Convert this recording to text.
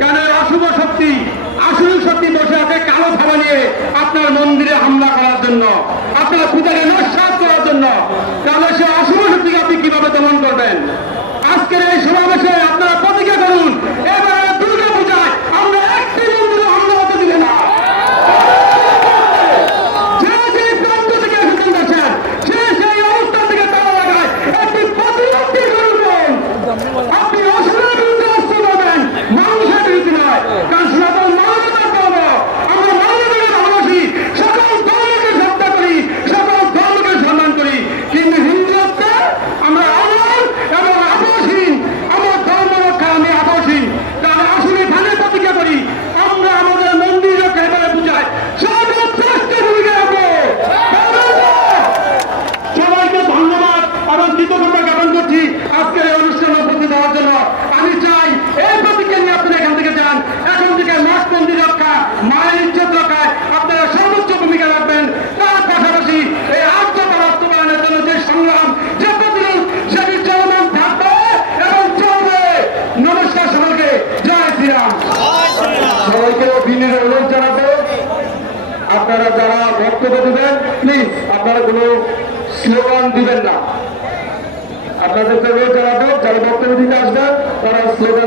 গানের অশুভ শক্তি, আসল শক্তি বসে আছে কালো থাবা নিয়ে আপনার মন্দিরে হামলা করার জন্য। আপনার পূজারে নস্বাত হয় আপনারা যারা বক্তব্য দিবেন প্লিজ আপনারা কোনো স্লোগান দিবেন না। আপনাদের যারা যারা বক্তব্য দিতে আসবেন, তারা স্লোগান